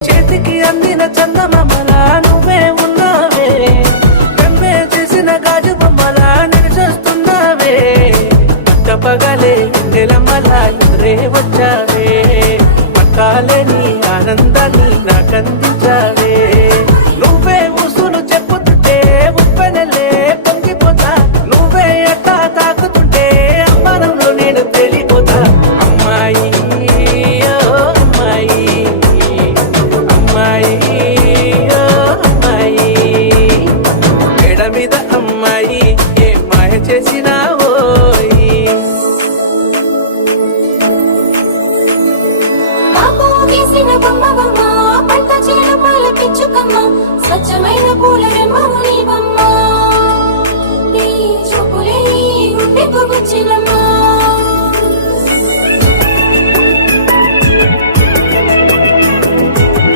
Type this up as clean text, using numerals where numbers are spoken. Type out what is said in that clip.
చేతికి అందిన చందమామలా నువ్వే ఉన్నావే, పెంపే చేసిన గాజు బొమ్మలా నిలిచొస్తున్నావే, పట్టపగలే నెలమలా ఎదురే వచ్చావే, పట్టాలేని ఆనందాన్ని నాకందించావే. నువ్వే ఉసులు చెప్పుతుంటే ఉప్పెనలే పొంగిపోతా, నువ్వే ఎట్టా తాకుతుంటే అమ్మానంలో నేను తెలిపోతా. అమ్మాయి అమ్మాయి అమ్మాయి అమ్మాయి మెడ మీద అమ్మాయి ఏ మాయ చేసినావో. స్వచ్ఛమైన పూల రెమ్మవు నీ బొమ్మ, నీ చూపులే గుండెకు గుచ్చినమ్మ.